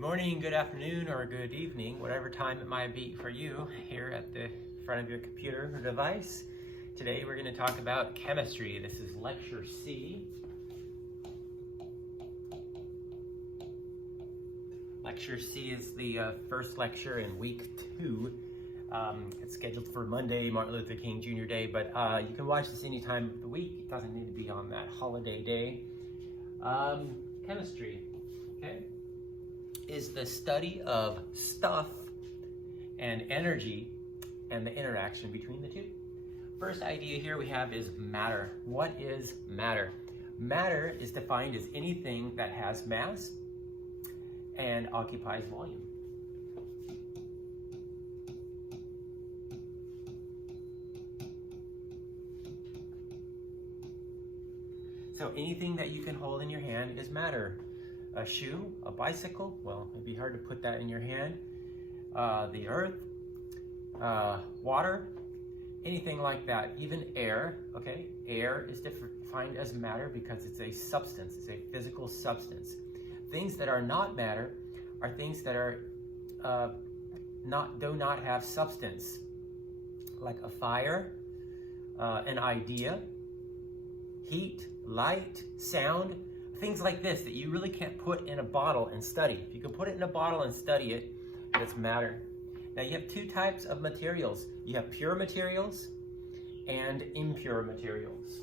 Good morning, good afternoon, or good evening, whatever time it might be for you here at the front of your computer or device. Today we're going to talk about chemistry. This is lecture C. Lecture C is the first lecture in week 2. It's scheduled for Monday, Martin Luther King Jr. Day, but you can watch this any time of the week. It doesn't need to be on that holiday day. Chemistry, okay, is the study of stuff and energy and the interaction between the two. First idea here we have is matter. What is matter? Matter is defined as anything that has mass and occupies volume. So anything that you can hold in your hand is matter. A shoe, a bicycle, well, it'd be hard to put that in your hand. The earth, water, anything like that. Even air, okay? Air is defined as matter because it's a substance, it's a physical substance. Things that are not matter are things that are do not have substance, like a fire, an idea, heat, light, sound, things like this that you really can't put in a bottle and study. If you can put it in a bottle and study it, it's matter. Now you have two types of materials. You have pure materials and impure materials.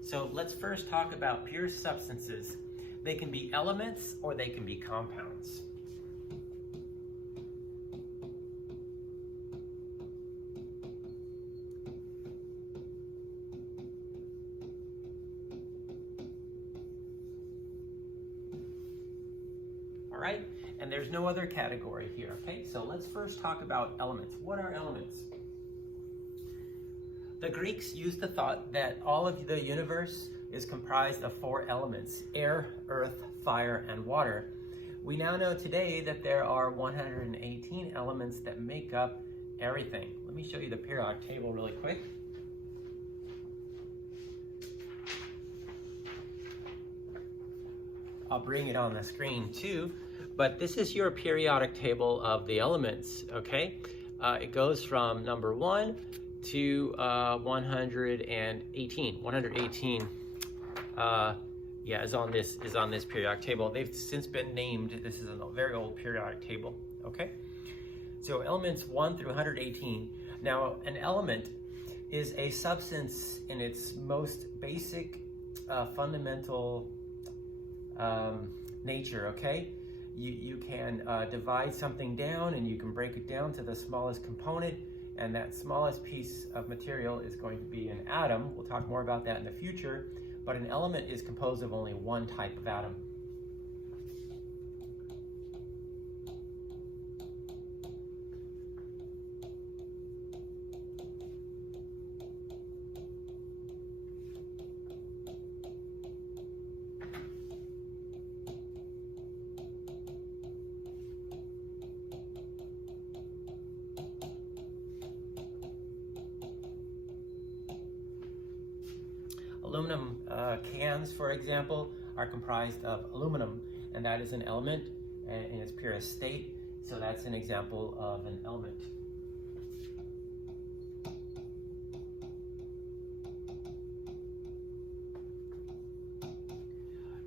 So let's first talk about pure substances. They can be elements or they can be compounds. All right, and there's no other category here, okay? So let's first talk about elements. What are elements? The Greeks used the thought that all of the universe is comprised of 4 elements: air, earth, fire, and water. We now know today that there are 118 elements that make up everything. Let me show you the periodic table really quick. I'll bring it on the screen too, but this is your periodic table of the elements, okay? It goes from number 1 to 118. 118 is on this periodic table. They've since been named. This is a very old periodic table, okay? So elements 1 through 118. Now, an element is a substance in its most basic, fundamental nature, okay? You can divide something down and you can break it down to the smallest component, and that smallest piece of material is going to be an atom. We'll talk more about that in the future, but an element is composed of only one type of atom. Aluminum cans, for example, are comprised of aluminum, and that is an element in its purest state, so that's an example of an element.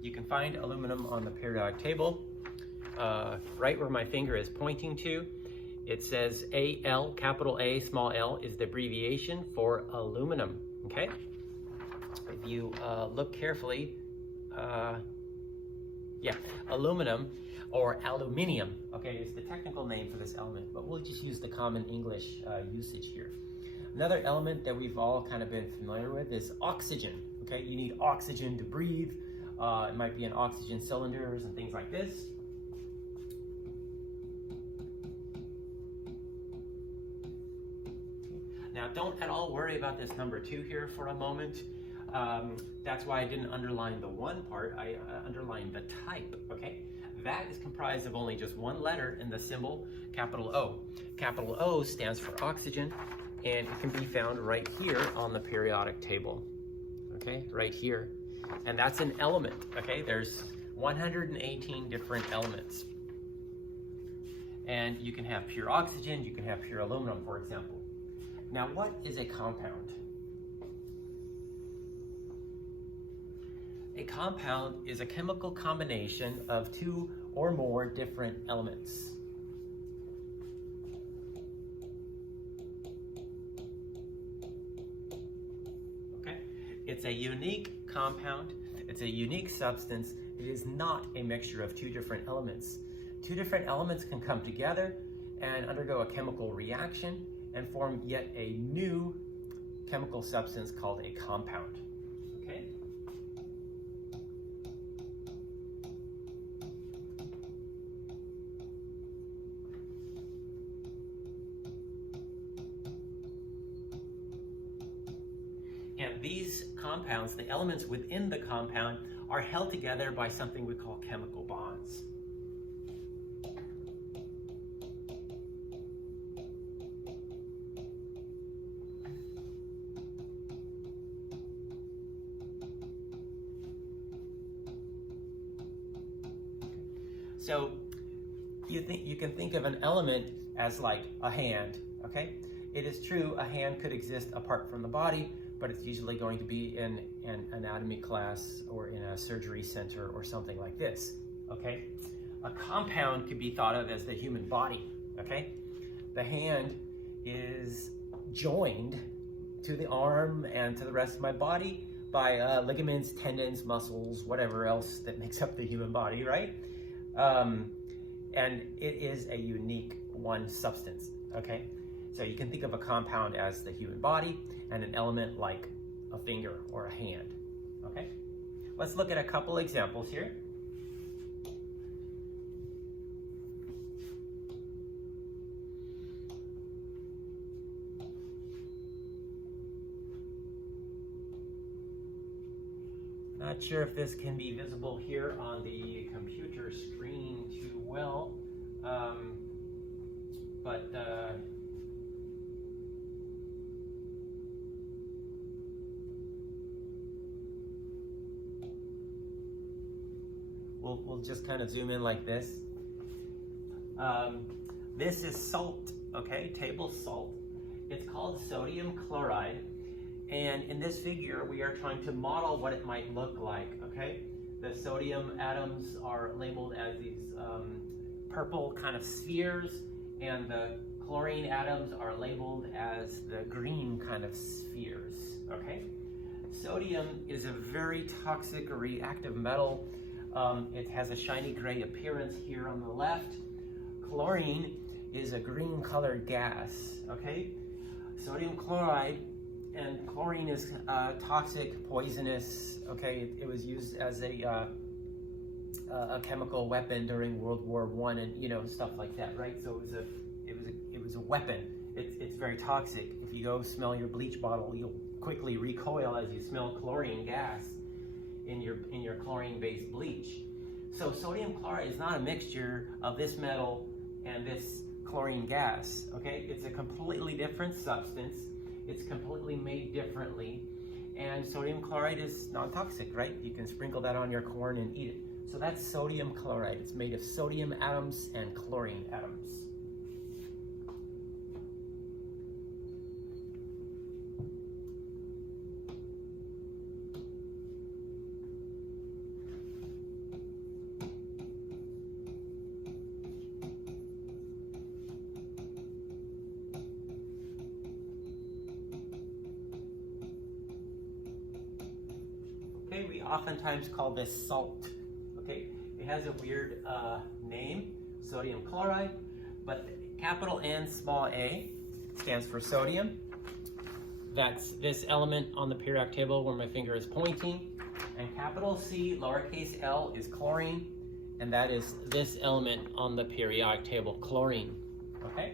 You can find aluminum on the periodic table, right where my finger is pointing to. It says Al, capital A, small l, is the abbreviation for aluminum, okay? If you look carefully, aluminum or aluminium, okay, is the technical name for this element, but we'll just use the common English usage here. Another element that we've all kind of been familiar with is oxygen, okay? You need oxygen to breathe. It might be in oxygen cylinders and things like this. Now, don't at all worry about this number 2 here for a moment. That's why I didn't underline the 1 part. I underlined the type, okay? that is comprised of only just one letter in the symbol, capital O. Capital O stands for oxygen, and it can be found right here on the periodic table, okay, right here. And that's an element, okay? There's 118 different elements. And you can have pure oxygen, you can have pure aluminum, for example. Now, what is a compound? A compound is a chemical combination of two or more different elements. Okay? It's a unique compound, it's a unique substance. It is not a mixture of two different elements. Two different elements can come together and undergo a chemical reaction and form yet a new chemical substance called a compound. Okay? And these compounds, the elements within the compound, are held together by something we call chemical bonds. So you can think of an element as like a hand, okay? It is true a hand could exist apart from the body, but it's usually going to be in an anatomy class or in a surgery center or something like this, okay? A compound could be thought of as the human body, okay? The hand is joined to the arm and to the rest of my body by ligaments, tendons, muscles, whatever else that makes up the human body, right? And it is a unique one substance, okay? So you can think of a compound as the human body and an element like a finger or a hand, okay? Let's look at a couple examples here. Not sure if this can be visible here on the computer screen too well, but we'll just kind of zoom in like this. This is salt, okay, table salt. It's called sodium chloride. And in this figure, we are trying to model what it might look like, okay? The sodium atoms are labeled as these purple kind of spheres, and the chlorine atoms are labeled as the green kind of spheres, okay? Sodium is a very toxic reactive metal. It has a shiny gray appearance here on the left. Chlorine is a green colored gas, okay? Sodium chloride and chlorine is toxic, poisonous. Okay, it was used as a chemical weapon during World War I, and stuff like that, right? So it was a weapon. It's very toxic. If you go smell your bleach bottle, you'll quickly recoil as you smell chlorine gas in your chlorine-based bleach. So sodium chloride is not a mixture of this metal and this chlorine gas. Okay, it's a completely different substance. It's completely made differently, and sodium chloride is non-toxic, right? You can sprinkle that on your corn and eat it. So that's sodium chloride. It's made of sodium atoms and chlorine atoms. Okay, we oftentimes call this salt. Okay, it has a weird name, sodium chloride, but capital N small a stands for sodium. That's this element on the periodic table where my finger is pointing. And capital C lowercase l is chlorine, and that is this element on the periodic table, chlorine. Okay.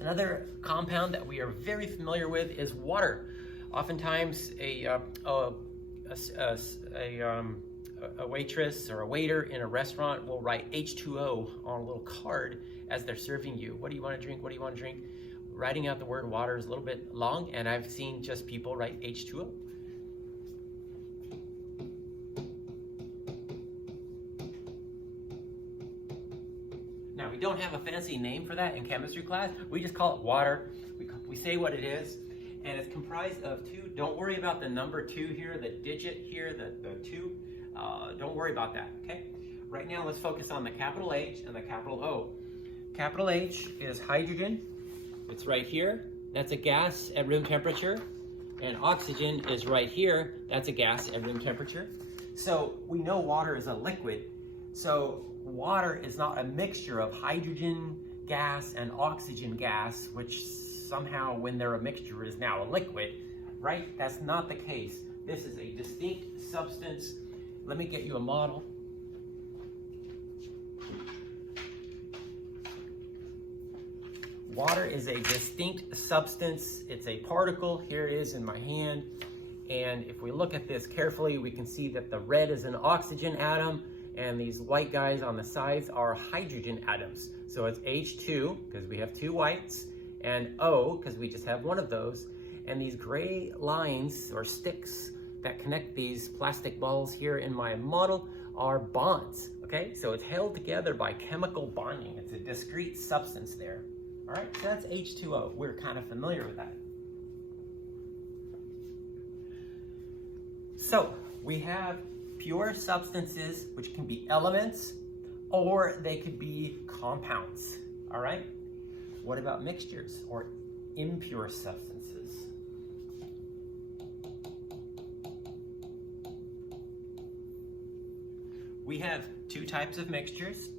Another compound that we are very familiar with is water. Oftentimes, a a waitress or a waiter in a restaurant will write H2O on a little card as they're serving you. What do you want to drink? What do you want to drink? Writing out the word water is a little bit long, and I've seen just people write H2O. Now, we don't have a fancy name for that in chemistry class. We just call it water. We say what it is, and it's comprised of two. Don't worry about the number 2 here, the digit here, the 2. Don't worry about that, okay? Right now, let's focus on the capital H and the capital O. Capital H is hydrogen. It's right here. That's a gas at room temperature. And oxygen is right here. That's a gas at room temperature. So we know water is a liquid. So water is not a mixture of hydrogen gas and oxygen gas, which somehow when they're a mixture is now a liquid, right? That's not the case. This is a distinct substance. Let me get you a model. Water is a distinct substance. It's a particle. Here it is in my hand. And if we look at this carefully, we can see that the red is an oxygen atom, and these white guys on the sides are hydrogen atoms. So it's H2, because we have 2 whites, and O, because we just have one of those. And these gray lines or sticks that connect these plastic balls here in my model are bonds, okay? So it's held together by chemical bonding. It's a discrete substance there. All right, so that's H2O. We're kind of familiar with that. So we have pure substances, which can be elements, or they could be compounds, all right? What about mixtures or impure substances? We have 2 types of mixtures.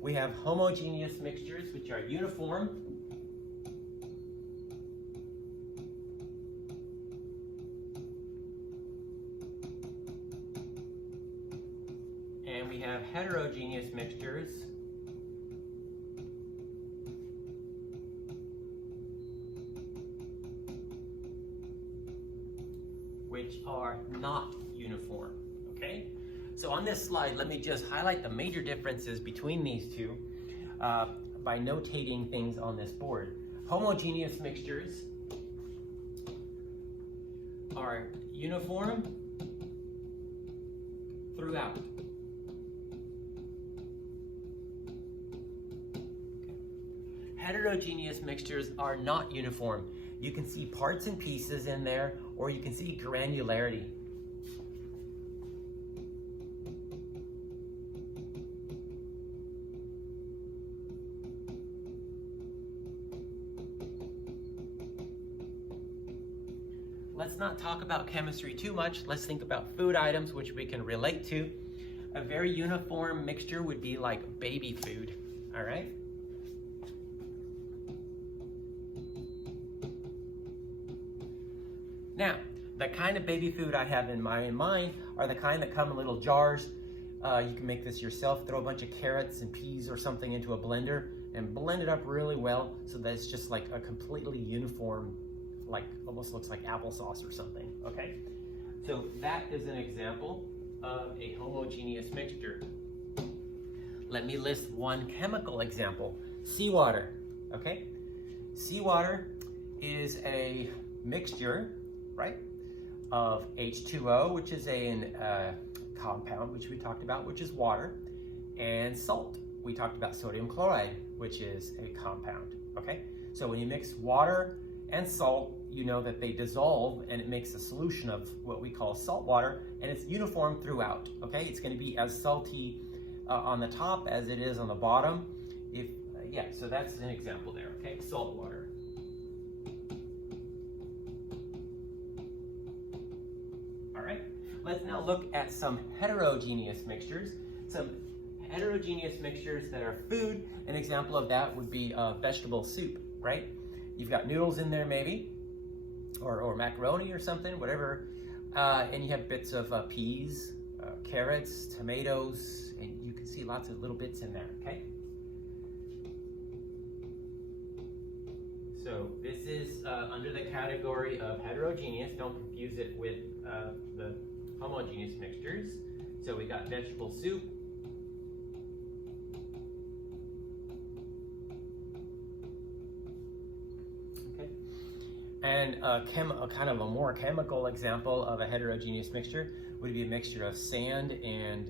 We have homogeneous mixtures, which are uniform. And we have heterogeneous mixtures, which are not uniform, okay? So on this slide, let me just highlight the major differences between these two by notating things on this board. Homogeneous mixtures are uniform throughout. Heterogeneous mixtures are not uniform. You can see parts and pieces in there, or you can see granularity. Let's not talk about chemistry too much. Let's think about food items, which we can relate to. A very uniform mixture would be like baby food, all right? Now, the kind of baby food I have in my mind are the kind that come in little jars. You can make this yourself, throw a bunch of carrots and peas or something into a blender and blend it up really well so that it's just like a completely uniform, like almost looks like applesauce or something, okay? So that is an example of a homogeneous mixture. Let me list one chemical example, seawater, okay? Seawater is a mixture, right, of H2O, which is a compound, which we talked about, which is water, and salt. We talked about sodium chloride, which is a compound, okay? So when you mix water and salt, you know that they dissolve and it makes a solution of what we call salt water, and it's uniform throughout, okay? It's gonna be as salty on the top as it is on the bottom. Yeah, so that's an example there, okay? Salt water. All right, let's now look at some heterogeneous mixtures. Some heterogeneous mixtures that are food. An example of that would be vegetable soup, right? You've got noodles in there maybe, or macaroni or something, whatever, and you have bits of peas, carrots, tomatoes, and you can see lots of little bits in there, okay? So this is under the category of heterogeneous. Don't confuse it with the homogeneous mixtures. So we got vegetable soup. Okay. And kind of a more chemical example of a heterogeneous mixture would be a mixture of sand and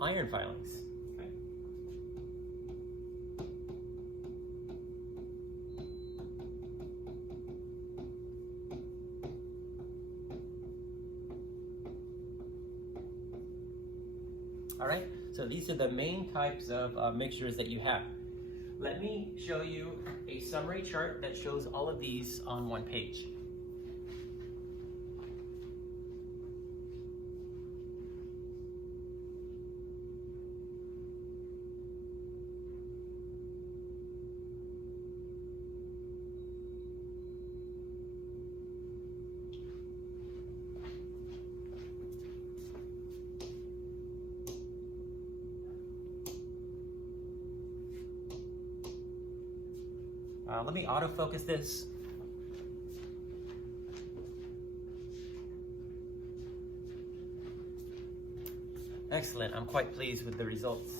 iron filings. Okay. All right, so these are the main types of mixtures that you have. Let me show you a summary chart that shows all of these on one page. Let me autofocus this. Excellent, I'm quite pleased with the results.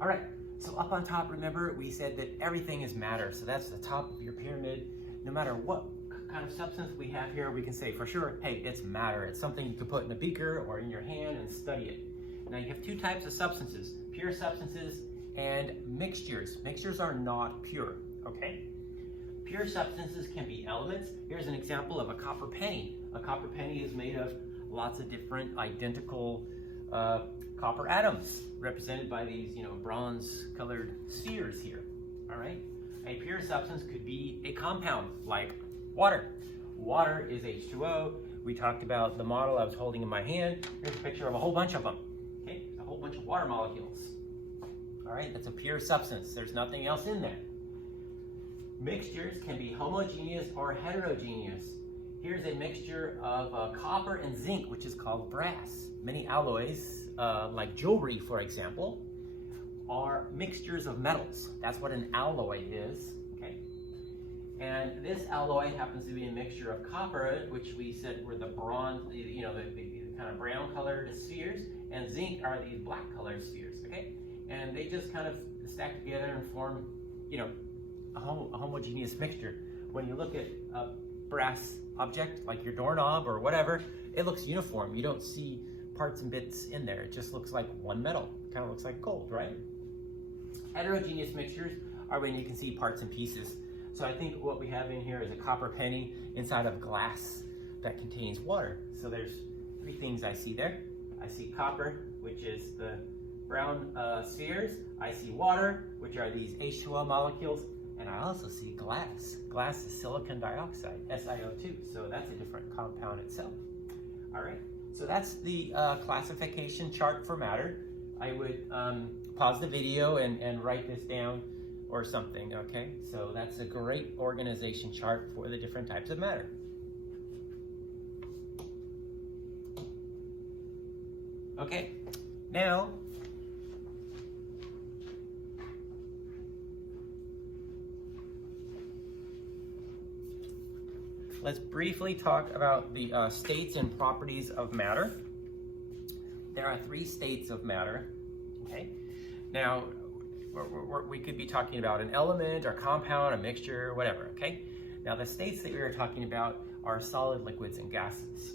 All right, so up on top, remember we said that everything is matter. So that's the top of your pyramid. No matter what kind of substance we have here, we can say for sure, hey, it's matter. It's something you can put in a beaker or in your hand and study it. Now you have two types of substances, pure substances and mixtures. Mixtures are not pure, okay? Pure substances can be elements. Here's an example of a copper penny. A copper penny is made of lots of different identical copper atoms, represented by these, bronze-colored spheres here. All right. A pure substance could be a compound like water. Water is H2O. We talked about the model I was holding in my hand. Here's a picture of a whole bunch of them. Okay, a whole bunch of water molecules. All right, that's a pure substance. There's nothing else in there. Mixtures can be homogeneous or heterogeneous. Here's a mixture of copper and zinc, which is called brass. Many alloys, like jewelry, for example, are mixtures of metals. That's what an alloy is, okay? And this alloy happens to be a mixture of copper, which we said were the bronze, the kind of brown-colored spheres, and zinc are these black-colored spheres, okay? And they just kind of stack together and form, a homogeneous mixture. When you look at a brass object like your doorknob or whatever, it looks uniform. You don't see parts and bits in there. It just looks like one metal. It kind of looks like gold, right? Heterogeneous mixtures are when you can see parts and pieces. So I think what we have in here is a copper penny inside of glass that contains water. So there's three things I see there. I see copper, which is the brown spheres. I see water, which are these H2O molecules. And I also see glass. Glass is silicon dioxide, SiO2, so that's a different compound itself. All right, so that's the classification chart for matter. I would pause the video and write this down or something, okay? So that's a great organization chart for the different types of matter. Okay, now, let's briefly talk about the states and properties of matter. There are three states of matter, okay? Now, we could be talking about an element or compound, a mixture, whatever, okay? Now, the states that we are talking about are solid, liquids, and gases.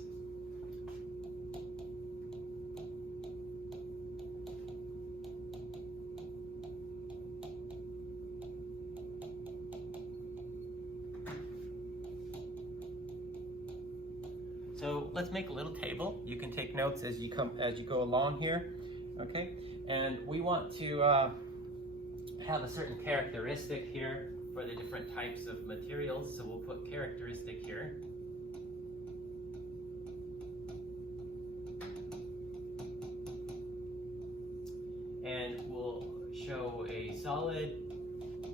So let's make a little table. You can take notes as you go along here, okay? And we want to have a certain characteristic here for the different types of materials. So we'll put characteristic here. And we'll show a solid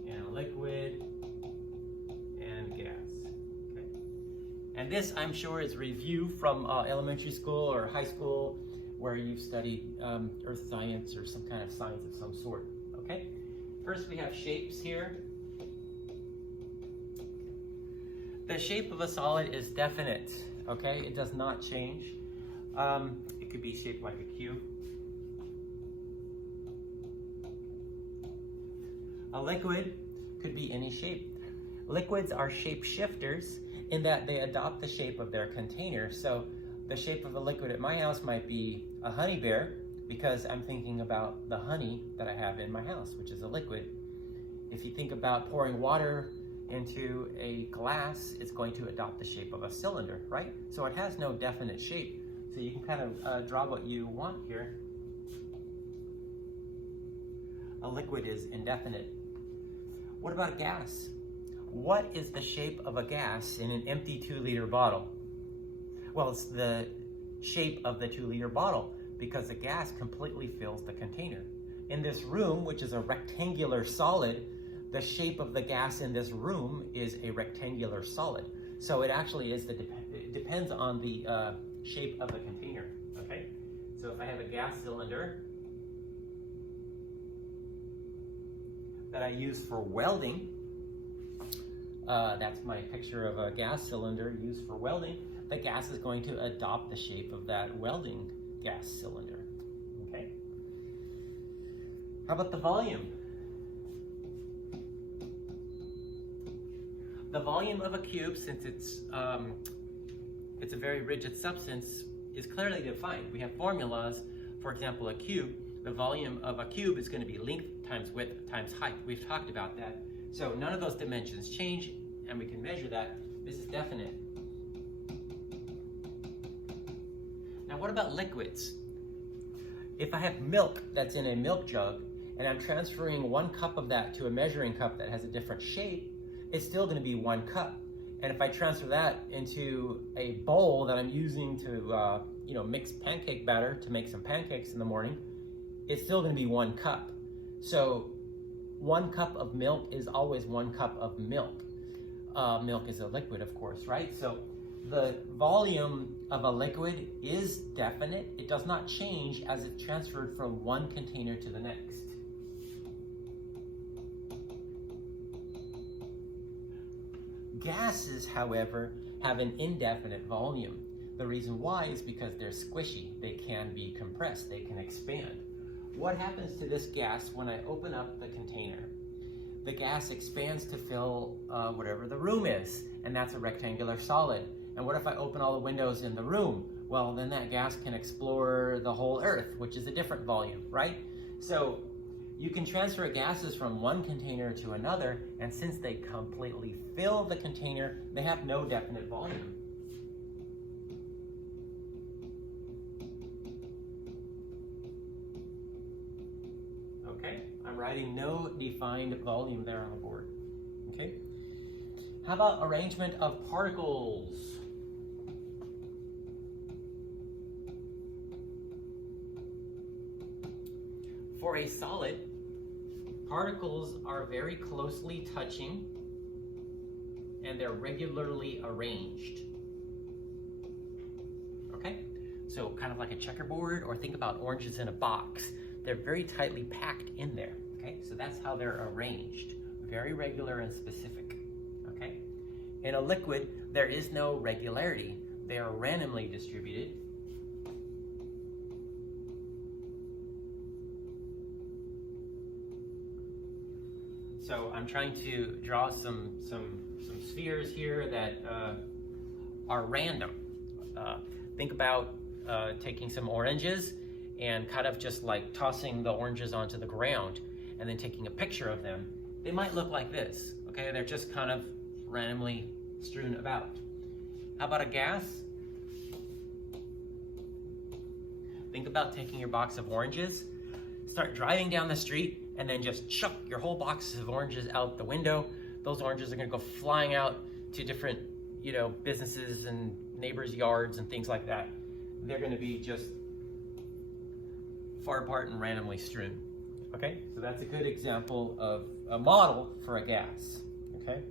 and a liquid and gas. And this, I'm sure, is review from elementary school or high school where you've studied earth science or some kind of science of some sort, okay? First, we have shapes here. The shape of a solid is definite, okay? It does not change. It could be shaped like a cube. A liquid could be any shape. Liquids are shape shifters in that they adopt the shape of their container. So the shape of a liquid at my house might be a honey bear because I'm thinking about the honey that I have in my house, which is a liquid. If you think about pouring water into a glass, it's going to adopt the shape of a cylinder, right? So it has no definite shape. So you can kind of draw what you want here. A liquid is indefinite. What about gas? What is the shape of a gas in an empty 2-liter bottle? Well, it's the shape of the 2-liter bottle because the gas completely fills the container. In this room, which is a rectangular solid, the shape of the gas in this room is a rectangular solid. So it actually is it depends on the shape of the container, okay? So if I have a gas cylinder that I use for welding, that's my picture of a gas cylinder used for welding. The gas is going to adopt the shape of that welding gas cylinder, okay? How about the volume? The volume of a cube, since it's a very rigid substance, is clearly defined. We have formulas. For example, a cube, the volume of a cube is going to be length times width times height. We've talked about that. So none of those dimensions change, and we can measure that. This is definite. Now what about liquids? If I have milk that's in a milk jug, and I'm transferring 1 cup of that to a measuring cup that has a different shape, it's still going to be 1 cup. And if I transfer that into a bowl that I'm using to mix pancake batter to make some pancakes in the morning, it's still going to be 1 cup. So 1 cup of milk is always 1 cup of milk. Milk is a liquid, of course, right? So the volume of a liquid is definite. It does not change as it's transferred from one container to the next. Gases, however, have an indefinite volume. The reason why is because they're squishy. They can be compressed. They can expand. What happens to this gas when I open up the container? The gas expands to fill whatever the room is, and that's a rectangular solid. And what if I open all the windows in the room? Well, then that gas can explore the whole earth, which is a different volume, right? So you can transfer gases from one container to another, and since they completely fill the container, they have no definite volume. Okay, I'm writing no defined volume there on the board. Okay, how about arrangement of particles? For a solid, particles are very closely touching and they're regularly arranged. Okay, so kind of like a checkerboard, or think about oranges in a box. They're very tightly packed in there. Okay, so that's how they're arranged, very regular and specific. Okay, in a liquid, there is no regularity. They are randomly distributed. So I'm trying to draw some spheres here that are random. Think about taking some oranges and kind of just like tossing the oranges onto the ground and then taking a picture of them. They might look like this, okay? They're just kind of randomly strewn about. How about a gas? Think about taking your box of oranges, start driving down the street, and then just chuck your whole box of oranges out the window. Those oranges are gonna go flying out to different, businesses and neighbors' yards and things like that. They're gonna be just far apart and randomly strewn. Okay, so that's a good example of a model for a gas. Okay,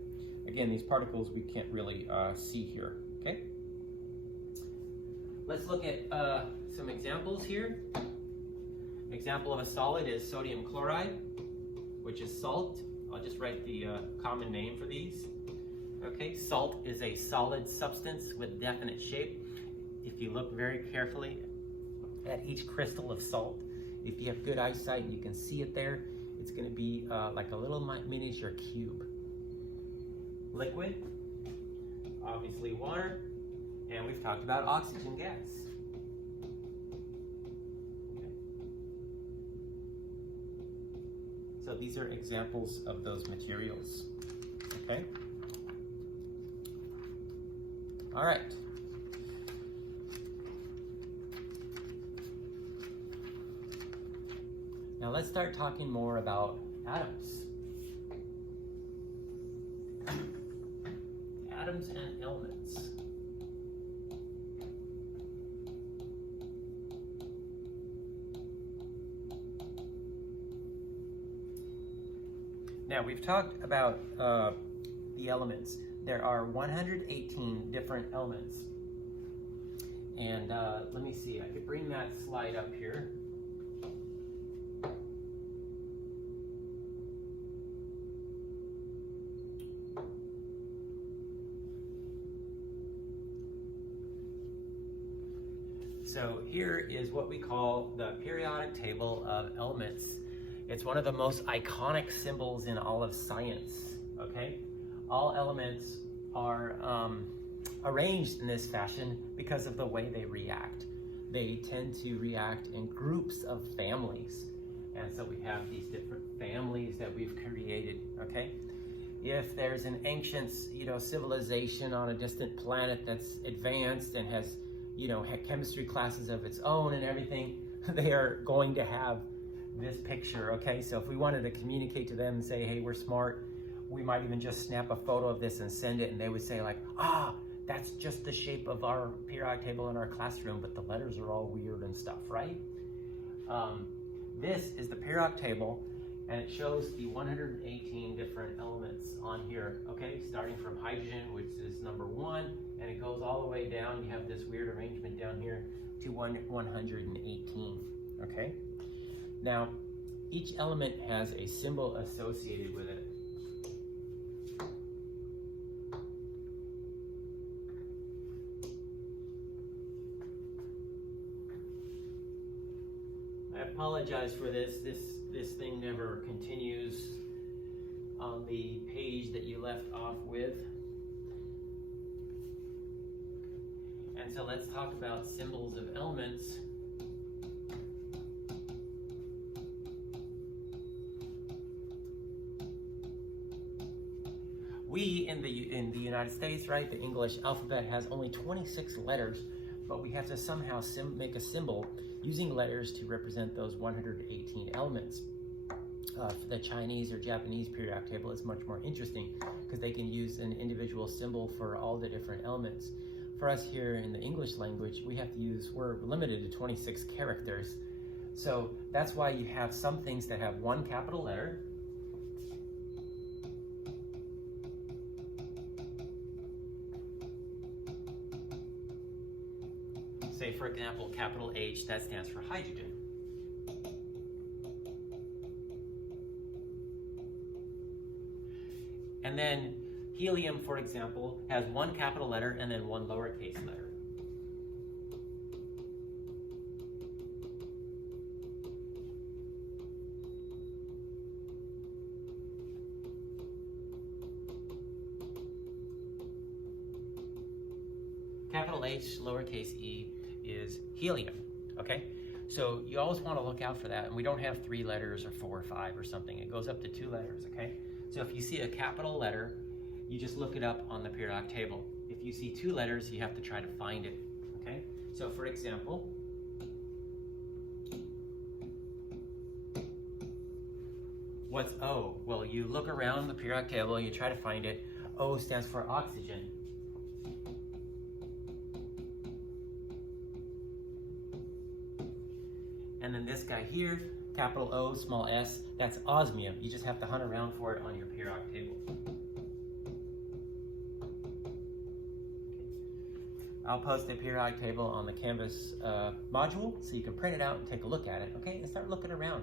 again, these particles we can't really see here. Okay, let's look at some examples here. Example of a solid is sodium chloride, which is salt. I'll just write the common name for these. Okay, salt is a solid substance with definite shape. If you look very carefully at each crystal of salt. If you have good eyesight and you can see it there, it's going to be like a little miniature cube. Liquid, obviously water, and we've talked about oxygen gas. Okay. So these are examples of those materials. Okay. All right. Now let's start talking more about atoms. Atoms and elements. Now we've talked about the elements. There are 118 different elements. And let me see, I could bring that slide up here. So here is what we call the periodic table of elements. It's one of the most iconic symbols in all of science, okay? All elements are arranged in this fashion because of the way they react. They tend to react in groups of families. And so we have these different families that we've created, okay? If there's an ancient, civilization on a distant planet that's advanced and has chemistry classes of its own and everything, they are going to have this picture, okay? So if we wanted to communicate to them and say, hey, we're smart, we might even just snap a photo of this and send it, and they would say like, that's just the shape of our periodic table in our classroom, but the letters are all weird and stuff, right? This is the periodic table, and it shows the 118 different elements on here, okay? Starting from hydrogen, which is number 1, and it goes all the way down. You have this weird arrangement down here to 118, okay? Now, each element has a symbol associated with it. I apologize for this. This thing never continues on the page that you left off with. And so let's talk about symbols of elements. We in the United States, right, the English alphabet has only 26 letters, but we have to somehow make a symbol using letters to represent those 118 elements. For the Chinese or Japanese periodic table, it's much more interesting because they can use an individual symbol for all the different elements. For us here in the English language, we're limited to 26 characters. So that's why you have some things that have one capital letter. Say, for example, capital H, that stands for hydrogen. And then helium, for example, has one capital letter and then one lowercase letter. Capital H, lowercase e is helium, okay? So you always want to look out for that. And we don't have 3 letters or 4 or 5 or something. It goes up to 2 letters, okay? So if you see a capital letter, you just look it up on the periodic table. If you see 2 letters, you have to try to find it, okay? So for example, what's O? Well, you look around the periodic table and you try to find it. O stands for oxygen. And then this guy here, capital O, small s, that's osmium. You just have to hunt around for it on your periodic table. I'll post a periodic table on the Canvas module so you can print it out and take a look at it, okay? And start looking around.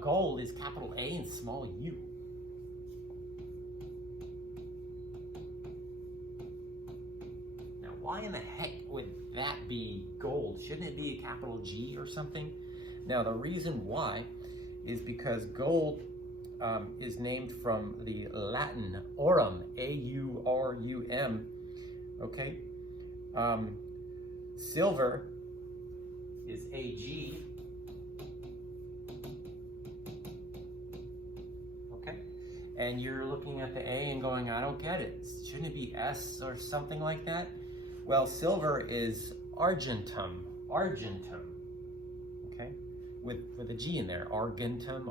Gold is capital A and small u. Now, why why in the heck would that be gold? Shouldn't it be a capital G or something? Now, the reason why is because gold is named from the Latin aurum, A-U-R-U-M, okay? Silver is A-G, okay? And you're looking at the A and going, I don't get it. Shouldn't it be S or something like that? Well, silver is argentum, okay? With a G in there, argentum.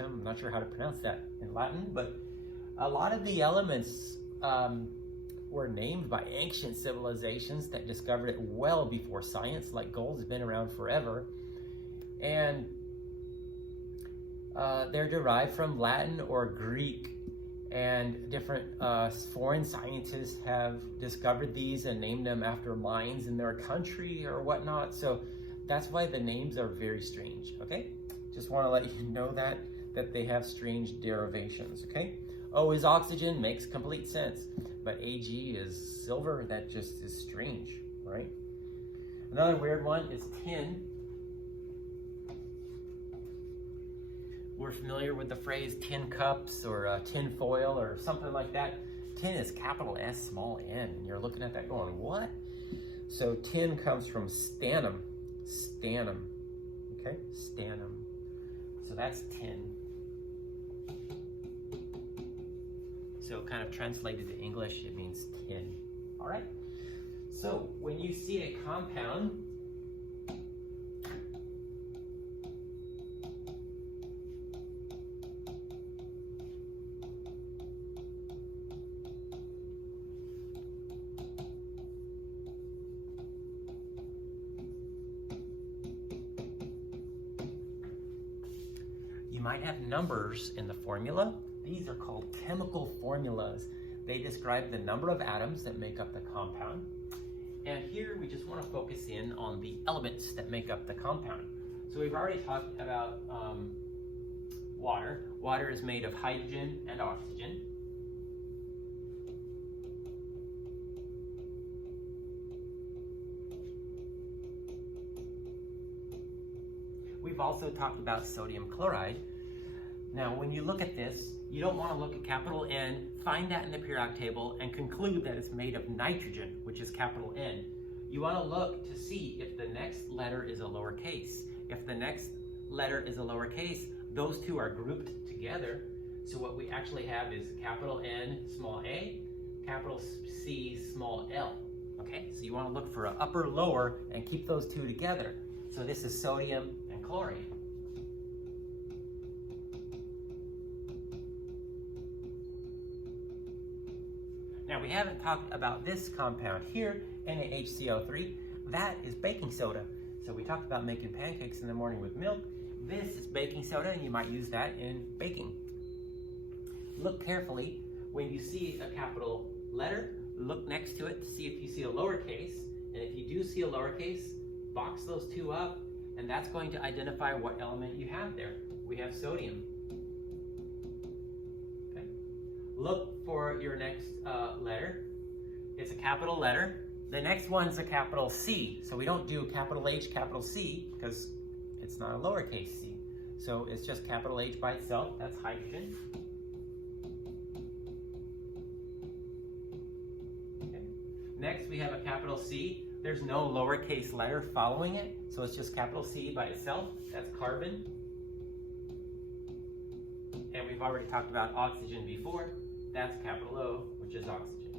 I'm not sure how to pronounce that in Latin, but a lot of the elements were named by ancient civilizations that discovered it well before science, like gold has been around forever. And they're derived from Latin or Greek, and different foreign scientists have discovered these and named them after mines in their country or whatnot. So that's why the names are very strange, okay? Just want to let you know that they have strange derivations, okay? O is oxygen, makes complete sense. But Ag is silver, that just is strange, right? Another weird one is tin. We're familiar with the phrase tin cups or tin foil or something like that. Tin is capital S, small n, and you're looking at that going, what? So tin comes from stannum, okay? Stannum. So that's tin. So kind of translated to English, it means tin. All right? So when you see a compound, you might have numbers in the formula. These are called chemical formulas. They describe the number of atoms that make up the compound. And here we just want to focus in on the elements that make up the compound. So we've already talked about water. Water is made of hydrogen and oxygen. We've also talked about sodium chloride. Now, when you look at this, you don't want to look at capital N, find that in the periodic table, and conclude that it's made of nitrogen, which is capital N. You want to look to see if the next letter is a lowercase. If the next letter is a lowercase, those two are grouped together. So what we actually have is capital N, small a, capital C, small l. Okay, so you want to look for an upper, lower, and keep those two together. So this is sodium and chlorine. Now, we haven't talked about this compound here, NaHCl3. That is baking soda. So we talked about making pancakes in the morning with milk. This is baking soda, and you might use that in baking. Look carefully. When you see a capital letter, look next to it to see if you see a lowercase. And if you do see a lowercase, box those two up, and that's going to identify what element you have there. We have sodium. Look for your next letter. It's a capital letter. The next one's a capital C. So we don't do capital H, capital C, because it's not a lowercase c. So it's just capital H by itself. That's hydrogen. Okay. Next, we have a capital C. There's no lowercase letter following it, so it's just capital C by itself. That's carbon. And we've already talked about oxygen before. That's capital O, which is oxygen.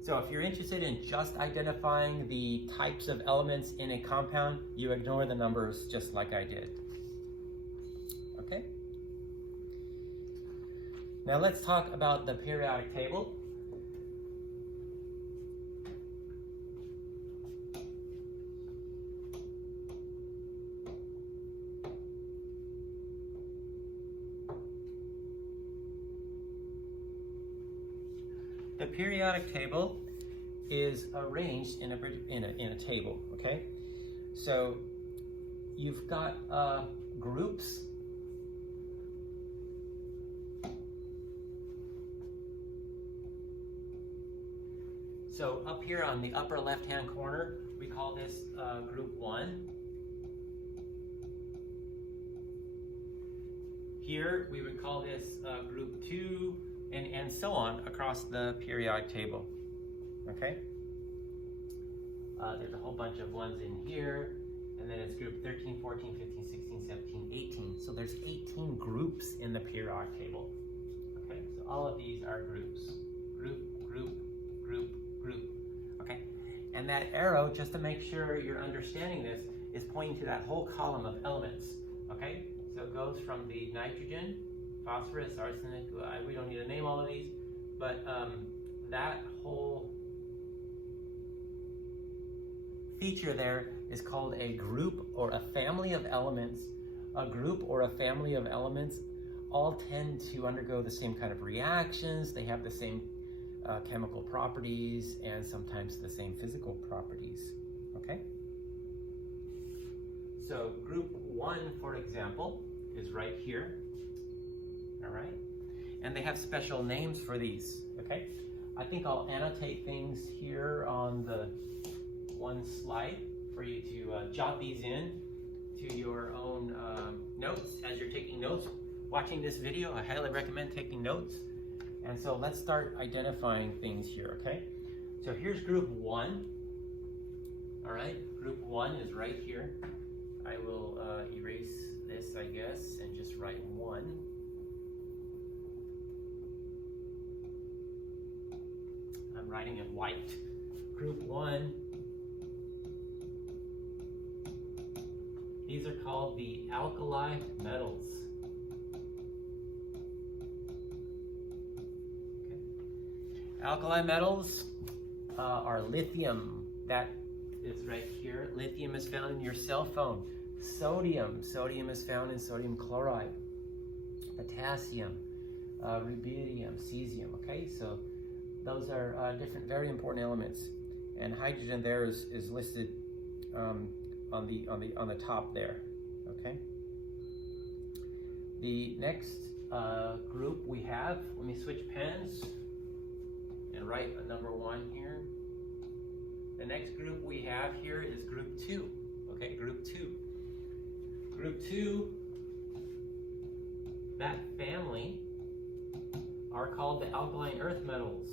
So if you're interested in just identifying the types of elements in a compound, you ignore the numbers just like I did. Okay? Now let's talk about the periodic table. The periodic table is arranged in a table, okay? So you've got groups. So up here on the upper left-hand corner, we call this group 1. Here, we would call this group 2, and so on across the periodic table, okay? There's a whole bunch of ones in here, and then it's group 13, 14, 15, 16, 17, 18. So there's 18 groups in the periodic table, okay? So all of these are groups. Group, group, group, group, okay? And that arrow, just to make sure you're understanding this, is pointing to that whole column of elements, okay? So it goes from the nitrogen, phosphorus, arsenic, we don't need to name all of these, but that whole feature there is called a group or a family of elements. A group or a family of elements all tend to undergo the same kind of reactions. They have the same chemical properties and sometimes the same physical properties, okay? So group 1, for example, is right here, all right? And they have special names for these, okay? I think I'll annotate things here on the one slide for you to jot these in to your own notes as you're taking notes. Watching this video, I highly recommend taking notes. And so let's start identifying things here, okay? So here's group 1, all right? Group 1 is right here. I will erase this, I guess, and just write 1. I'm writing in white. Group 1. These are called the alkali metals. Okay. Alkali metals are lithium. That is right here. Lithium is found in your cell phone. Sodium is found in sodium chloride. Potassium, rubidium, cesium. Okay, so those are different, very important elements. And hydrogen there is listed on the top there. Okay. The next group we have. Let me switch pens and write a number 1 here. The next group we have here is group 2. Okay, group 2. Group 2, that family, are called the alkaline earth metals.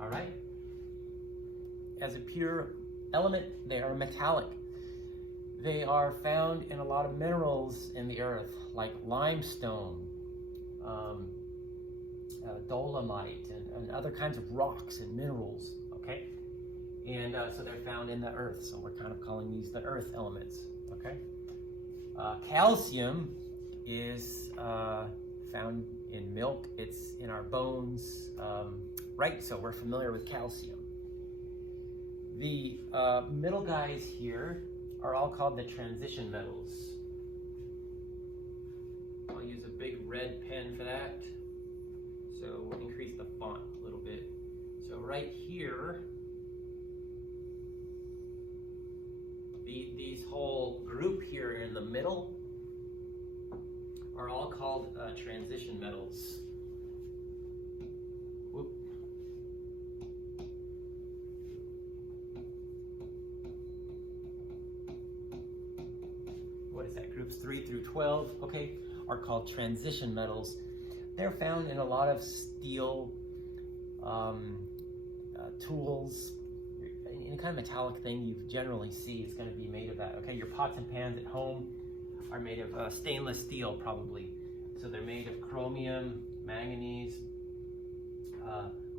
All right? As a pure element, they are metallic. They are found in a lot of minerals in the earth, like limestone, dolomite, and other kinds of rocks and minerals, okay? And so they're found in the earth, so we're kind of calling these the earth elements, okay? Calcium is found in milk. It's in our bones, right? So we're familiar with calcium. The middle guys here are all called the transition metals. I'll use a big red pen for that. So we'll increase the font a little bit. So right here, these whole group here in the middle are all called transition metals. Whoop. What is that? Groups 3 through 12, okay, are called transition metals. They're found in a lot of steel tools. Any kind of metallic thing you generally see is going to be made of that. Okay, your pots and pans at home are made of stainless steel, probably. So they're made of chromium, manganese,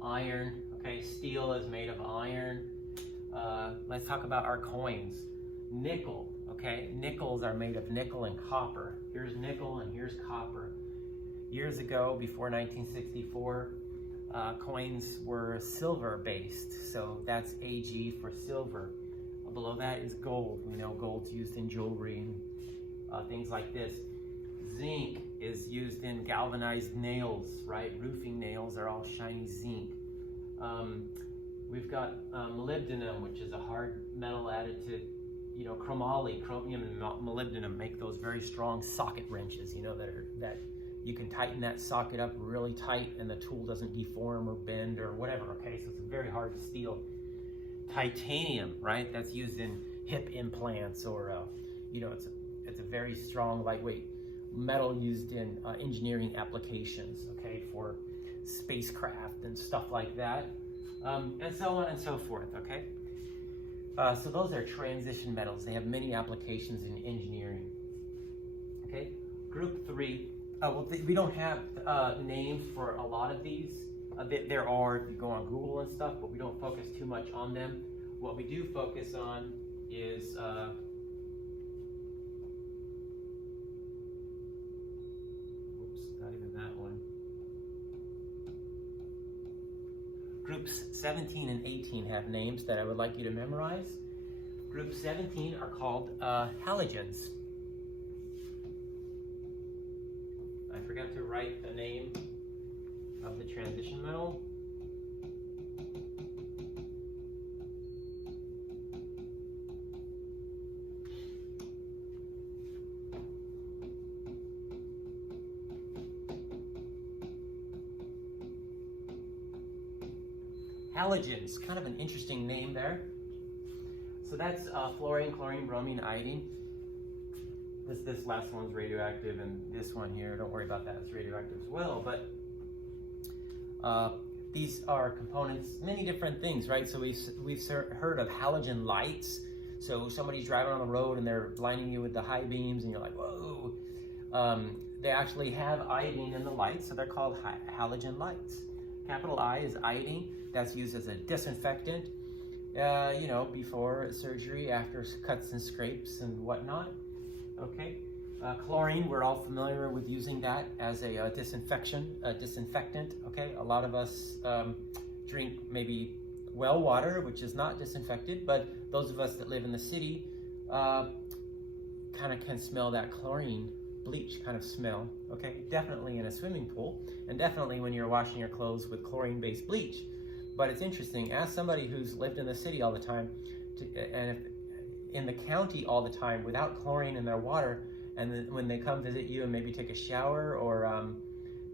iron. Okay, steel is made of iron. Let's talk about our coins. Nickel. Okay, nickels are made of nickel and copper. Here's nickel and here's copper. Years ago, before 1964, coins were silver-based, so that's AG for silver. Below that is gold. We know gold's used in jewelry and things like this. Zinc is used in galvanized nails, right? Roofing nails are all shiny zinc. We've got molybdenum, which is a hard metal added to chromoly, chromium and molybdenum make those very strong socket wrenches, that you can tighten that socket up really tight and the tool doesn't deform or bend or whatever, okay? So it's very hard to steal. Titanium, right? That's used in hip implants or, it's a very strong, lightweight metal used in engineering applications, okay, for spacecraft and stuff like that, and so on and so forth, okay? So those are transition metals. They have many applications in engineering, okay? Group 3, we don't have names for a lot of these. There are, if you go on Google and stuff, but we don't focus too much on them. What we do focus on is not even that one. Groups 17 and 18 have names that I would like you to memorize. Group 17 are called halogens. I forgot to write the name of the transition metal. Halogens, kind of an interesting name there. So that's fluorine, chlorine, bromine, iodine. This last one's radioactive, and this one here, don't worry about that, it's radioactive as well. But these are components, many different things, right? So we've heard of halogen lights. So somebody's driving on the road and they're blinding you with the high beams, and you're like, whoa. They actually have iodine in the lights, so they're called halogen lights. Capital I is iodine. That's used as a disinfectant, before surgery, after cuts and scrapes and whatnot. Okay. Chlorine, we're all familiar with using that as a disinfectant. Okay. A lot of us drink maybe well water, which is not disinfected, but those of us that live in the city kind of can smell that chlorine bleach kind of smell. Okay. Definitely in a swimming pool, and definitely when you're washing your clothes with chlorine-based bleach. But it's interesting, ask somebody who's lived in the city all the time, and if in the county all the time without chlorine in their water, and then when they come visit you and maybe take a shower or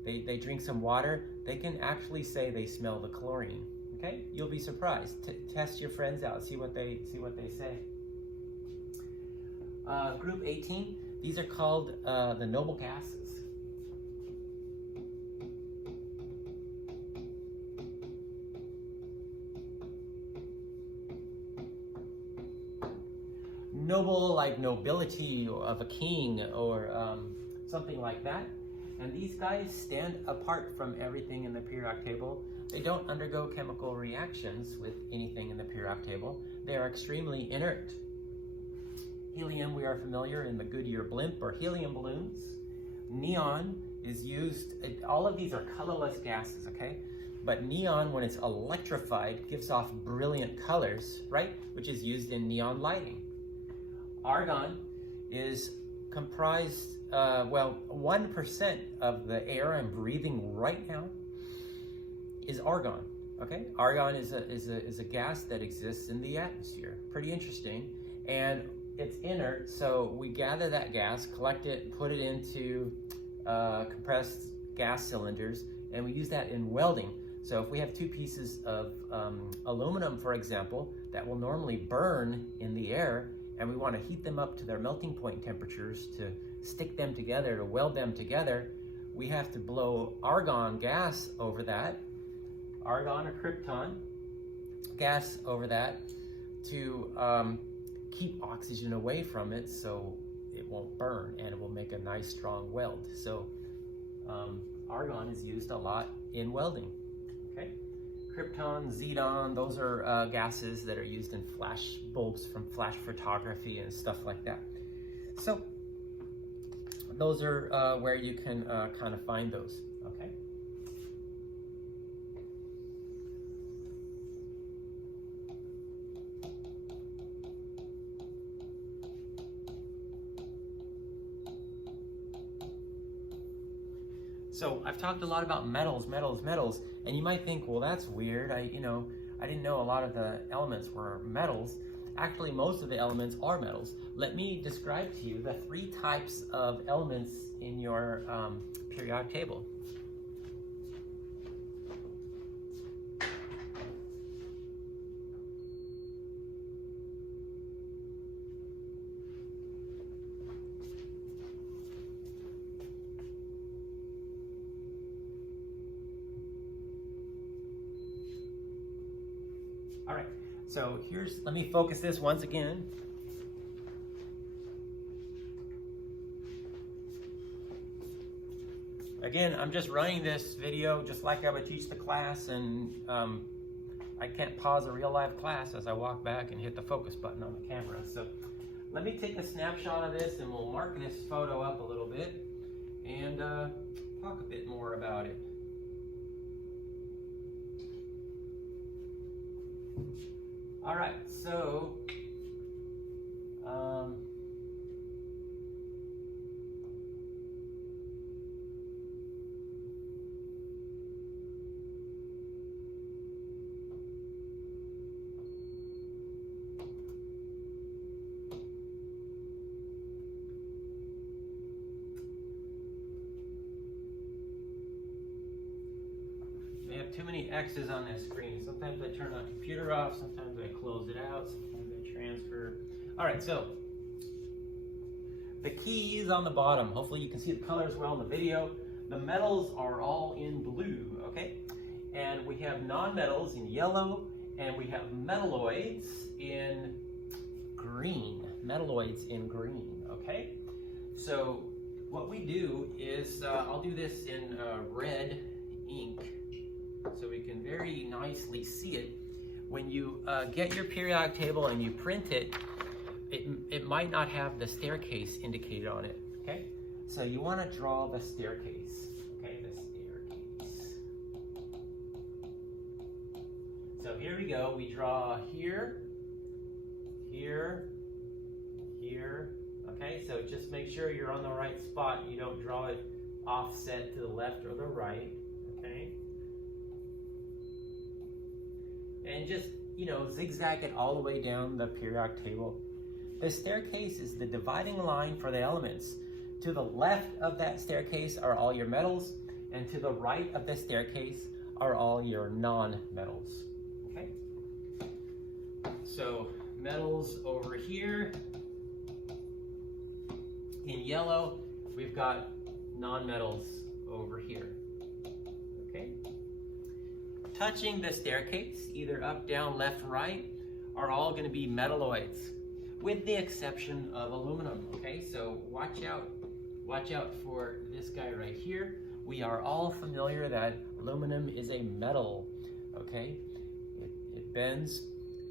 they drink some water, they can actually say they smell the chlorine. Okay, you'll be surprised. Test your friends out, see what they say. Group 18, these are called the noble gases. Noble, like nobility of a king or something like that. And these guys stand apart from everything in the periodic table. They don't undergo chemical reactions with anything in the periodic table. They are extremely inert. Helium, we are familiar in the Goodyear blimp or helium balloons. Neon is used, all of these are colorless gases, okay? But neon, when it's electrified, gives off brilliant colors, right? Which is used in neon lighting. Argon is comprised, 1% of the air I'm breathing right now is argon, okay? Argon is a gas that exists in the atmosphere. Pretty interesting. And it's inert, so we gather that gas, collect it, put it into compressed gas cylinders, and we use that in welding. So if we have two pieces of aluminum, for example, that will normally burn in the air, and we want to heat them up to their melting point temperatures to stick them together, to weld them together, we have to blow argon gas over that, argon or krypton gas over that to keep oxygen away from it so it won't burn and it will make a nice strong weld. So argon is used a lot in welding. Okay. Krypton, xenon, those are gases that are used in flash bulbs from flash photography and stuff like that. So those are where you can kind of find those, okay? So I've talked a lot about metals, and you might think, well, that's weird. I didn't know a lot of the elements were metals. Actually, most of the elements are metals. Let me describe to you the 3 types of elements in your periodic table. All right, so let me focus this once again. Again, I'm just running this video just like I would teach the class, and I can't pause a real live class as I walk back and hit the focus button on the camera. So let me take a snapshot of this and we'll mark this photo up a little bit and talk a bit more about it. All right, so I have too many X's on this screen. Sometimes I turn my computer off, sometimes I close it out, sometimes I transfer. All right, so the key is on the bottom. Hopefully you can see the colors well in the video. The metals are all in blue, okay? And we have non-metals in yellow, and we have metalloids in green. Metalloids in green, okay? So what we do is, I'll do this in red ink, so we can very nicely see it. When you get your periodic table and you print it, it might not have the staircase indicated on it, okay? So you want to draw the staircase, okay, the staircase. So here we go, we draw here, here, here, okay? So just make sure you're on the right spot. You don't draw it offset to the left or the right, okay? And just, you know, zigzag it all the way down the periodic table. The staircase is the dividing line for the elements. To the left of that staircase are all your metals, and to the right of the staircase are all your non-metals, okay? So metals over here. In yellow, we've got non-metals over here, okay? Touching the staircase, either up, down, left, right, are all going to be metalloids, with the exception of aluminum, okay? So watch out for this guy right here. We are all familiar that aluminum is a metal, okay? It bends,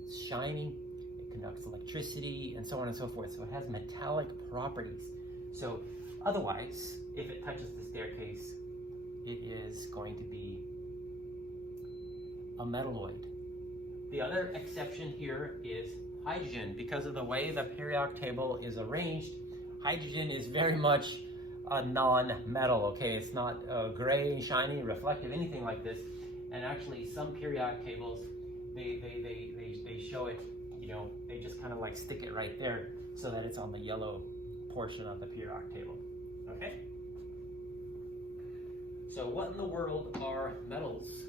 it's shiny, it conducts electricity, and so on and so forth. So it has metallic properties. So otherwise, if it touches the staircase, it is going to be a metalloid. The other exception here is hydrogen. Because of the way the periodic table is arranged, hydrogen is very much a non-metal, okay? It's not gray, shiny, reflective, anything like this. And actually, some periodic tables, they show it, you know, they just kind of like stick it right there so that it's on the yellow portion of the periodic table, okay? So what in the world are metals?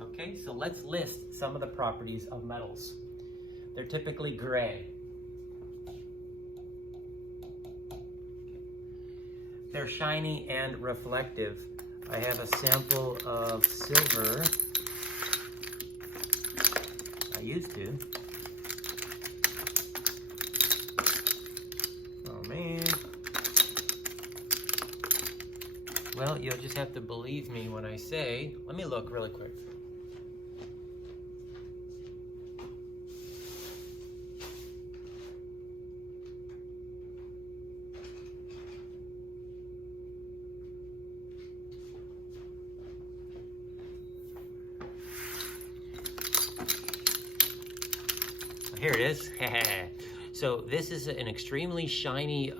Okay, so let's list some of the properties of metals. They're typically gray. They're shiny and reflective. I have a sample of silver. I used to. Oh man. Well, you'll just have to believe me when I say, let me look really quick. Here it is. So this is an extremely shiny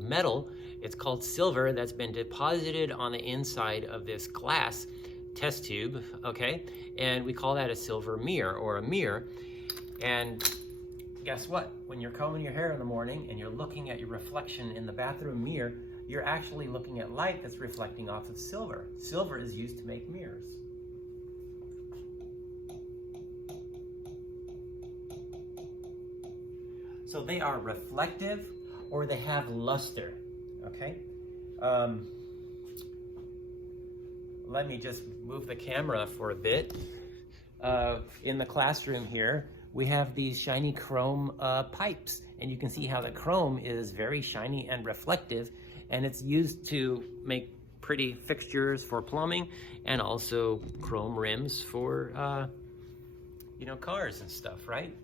metal. It's called silver that's been deposited on the inside of this glass test tube, okay? And we call that a silver mirror or a mirror. And guess what? When you're combing your hair in the morning and you're looking at your reflection in the bathroom mirror, you're actually looking at light that's reflecting off of silver. Silver is used to make mirrors. So they are reflective or they have luster, okay? Let me just move the camera for a bit. In the classroom here, we have these shiny chrome pipes, and you can see how the chrome is very shiny and reflective, and it's used to make pretty fixtures for plumbing and also chrome rims for, you know, cars and stuff, right?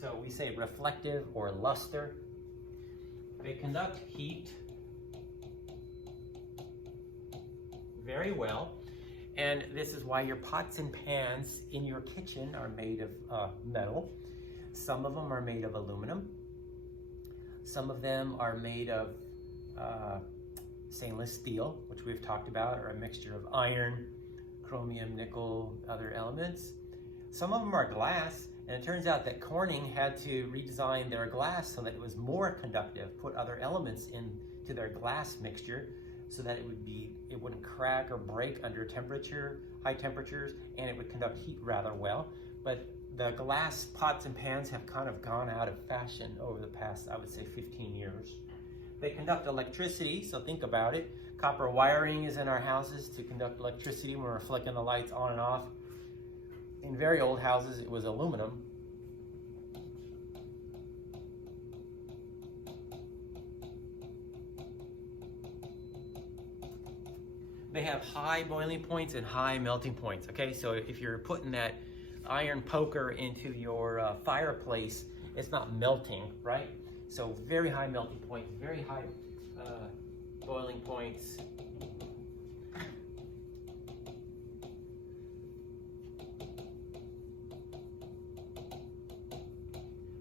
So we say reflective or luster. They conduct heat very well, and this is why your pots and pans in your kitchen are made of metal. Some of them are made of aluminum. Some of them are made of stainless steel, which we've talked about, or a mixture of iron, chromium, nickel, other elements. Some of them are glass, and it turns out that Corning had to redesign their glass so that it was more conductive, put other elements into their glass mixture so that it wouldn't crack or break under high temperatures, and it would conduct heat rather well. But the glass pots and pans have kind of gone out of fashion over the past, I would say, 15 years. They conduct electricity, so think about it. Copper wiring is in our houses to conduct electricity when we're flicking the lights on and off. In very old houses, it was aluminum. They have high boiling points and high melting points, okay? So if you're putting that iron poker into your fireplace, it's not melting, right? So very high melting points, very high boiling points.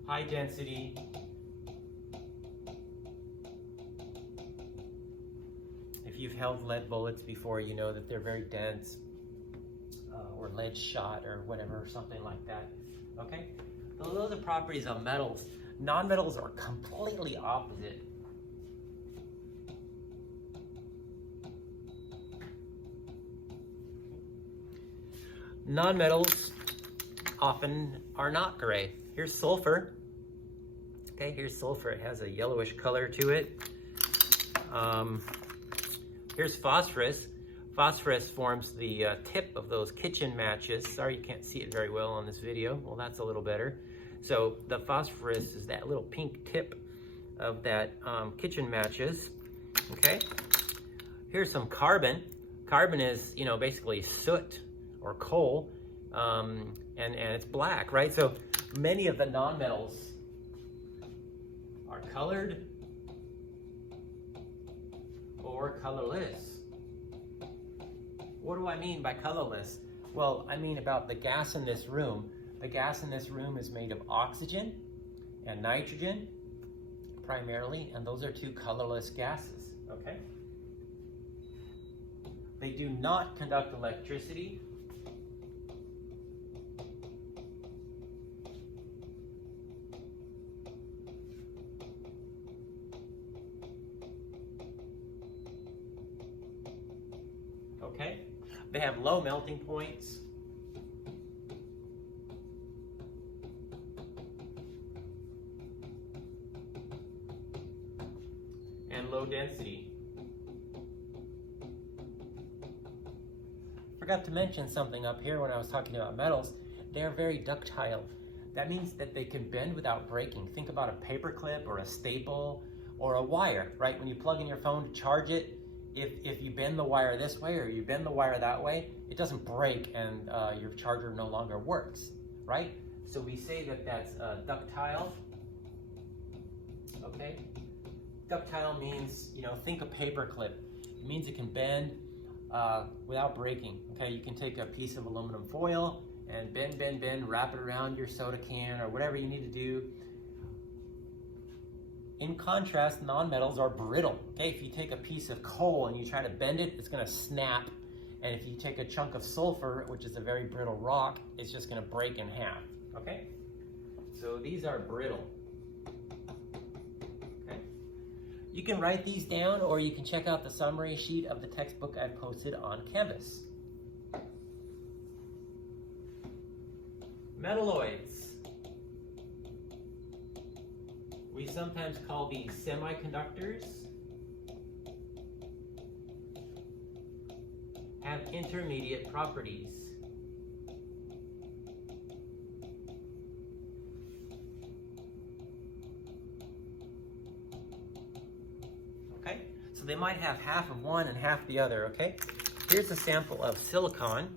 High density. If you've held lead bullets before, you know that they're very dense, or lead shot or whatever, or something like that, okay? Those are the properties of metals. Non-metals are completely opposite. Non-metals often are not gray. Here's sulfur. Okay, here's sulfur. It has a yellowish color to it. Here's phosphorus. Phosphorus forms the tip of those kitchen matches. Sorry you can't see it very well on this video. Well, that's a little better. So the phosphorus is that little pink tip of that kitchen matches. Okay. Here's some carbon. Carbon is, you know, basically soot or coal, and it's black, right? So many of the nonmetals are colored or colorless. What do I mean by colorless? Well, I mean about the gas in this room. The gas in this room is made of oxygen and nitrogen, primarily, and those are two colorless gases, okay? They do not conduct electricity. Okay? They have low melting points. And low density. Forgot to mention something up here when I was talking about metals. They're very ductile. That means that they can bend without breaking. Think about a paper clip or a staple or a wire, right? When you plug in your phone to charge it, if you bend the wire this way or you bend the wire that way, it doesn't break and your charger no longer works, right? So we say that that's ductile, okay? Ductile means, you know, think a paper clip. It means it can bend without breaking, okay? You can take a piece of aluminum foil and bend, wrap it around your soda can or whatever you need to do. In contrast, nonmetals are brittle. Okay, if you take a piece of coal and you try to bend it, it's going to snap. And if you take a chunk of sulfur, which is a very brittle rock, it's just going to break in half. Okay, so these are brittle. Okay, you can write these down, or you can check out the summary sheet of the textbook I've posted on Canvas. Metalloids. We sometimes call these semiconductors. Have intermediate properties. Okay, so they might have half of one and half the other, okay? Here's a sample of silicon.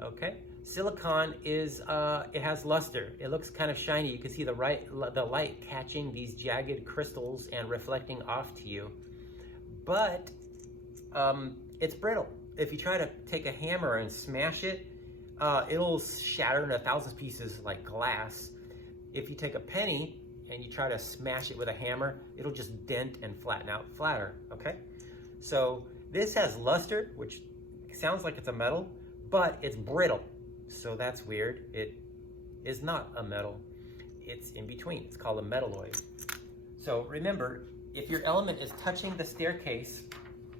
Okay, silicon is, it has luster. It looks kind of shiny. You can see the light catching these jagged crystals and reflecting off to you. But it's brittle. If you try to take a hammer and smash it, it'll shatter into 1,000 pieces like glass. If you take a penny and you try to smash it with a hammer, it'll just dent and flatten out flatter, okay? So this has luster, which sounds like it's a metal, but it's brittle. So that's weird. It is not a metal. It's in between. It's called a metalloid. So remember, if your element is touching the staircase,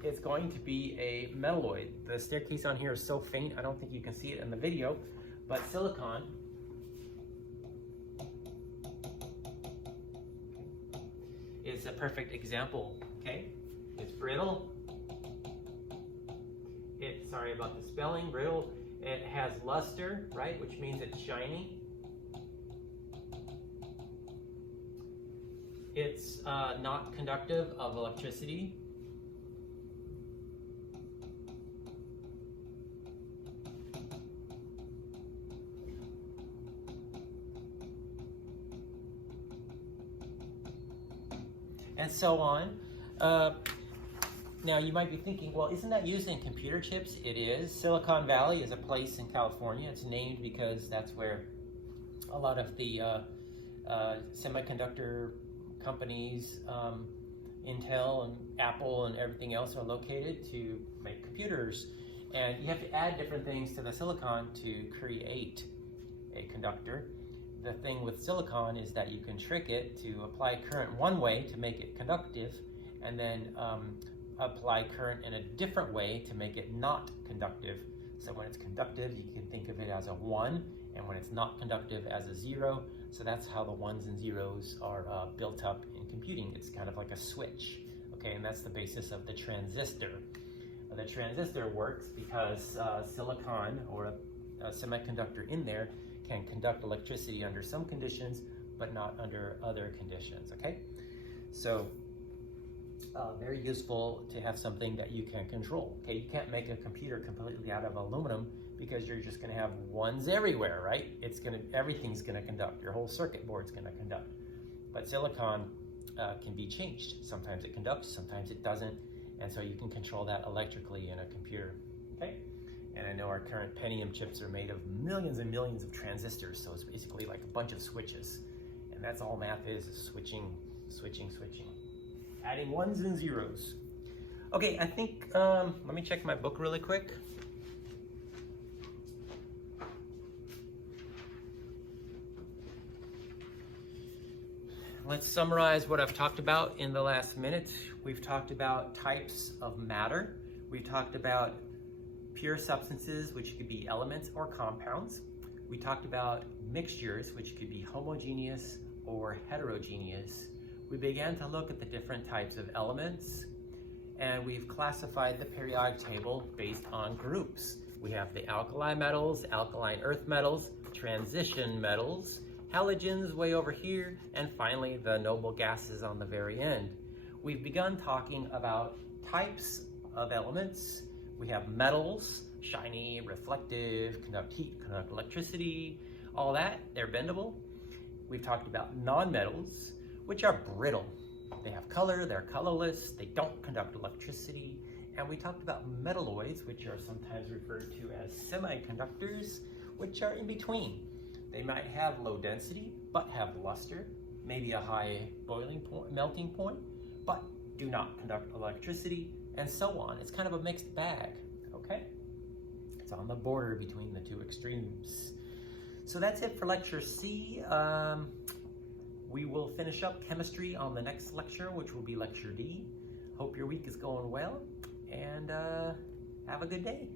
it's going to be a metalloid. The staircase on here is so faint, I don't think you can see it in the video, but silicon is a perfect example, okay? It's brittle. Sorry about the spelling, brittle. It has luster, right, which means it's shiny. It's not conductive of electricity. And so on. Now you might be thinking, well, isn't that used in computer chips? It is. Silicon Valley is a place in California. It's named because that's where a lot of the semiconductor companies, Intel and Apple and everything else are located to make computers. And you have to add different things to the silicon to create a conductor. The thing with silicon is that you can trick it to apply current one way to make it conductive, and then apply current in a different way to make it not conductive. So when it's conductive, you can think of it as a 1, and when it's not conductive as a 0. So that's how the 1s and 0s are built up in computing. It's kind of like a switch, okay? And that's the basis of the transistor. The transistor works because silicon, or a semiconductor in there, can conduct electricity under some conditions, but not under other conditions, okay? So very useful to have something that you can control, okay? You can't make a computer completely out of aluminum because you're just gonna have ones everywhere, right? Everything's gonna conduct. Your whole circuit board's gonna conduct. But silicon can be changed. Sometimes it conducts, sometimes it doesn't, and so you can control that electrically in a computer, okay? And I know our current Pentium chips are made of millions and millions of transistors, so it's basically like a bunch of switches. And that's all math is switching, switching, switching. Adding 1s and 0s. Okay, I think, let me check my book really quick. Let's summarize what I've talked about in the last minute. We've talked about types of matter. We've talked about pure substances, which could be elements or compounds. We talked about mixtures, which could be homogeneous or heterogeneous. We began to look at the different types of elements, and we've classified the periodic table based on groups. We have the alkali metals, alkaline earth metals, transition metals, halogens way over here, and finally the noble gases on the very end. We've begun talking about types of elements. We have metals, shiny, reflective, conduct heat, conduct electricity, all that, they're bendable. We've talked about nonmetals, which are brittle. They have color, they're colorless, they don't conduct electricity. And we talked about metalloids, which are sometimes referred to as semiconductors, which are in between. They might have low density, but have luster. maybe a high boiling point, melting point, but do not conduct electricity, and so on. It's kind of a mixed bag, okay? It's on the border between the two extremes. So that's it for lecture C. We will finish up chemistry on the next lecture, which will be lecture D. Hope your week is going well, and have a good day.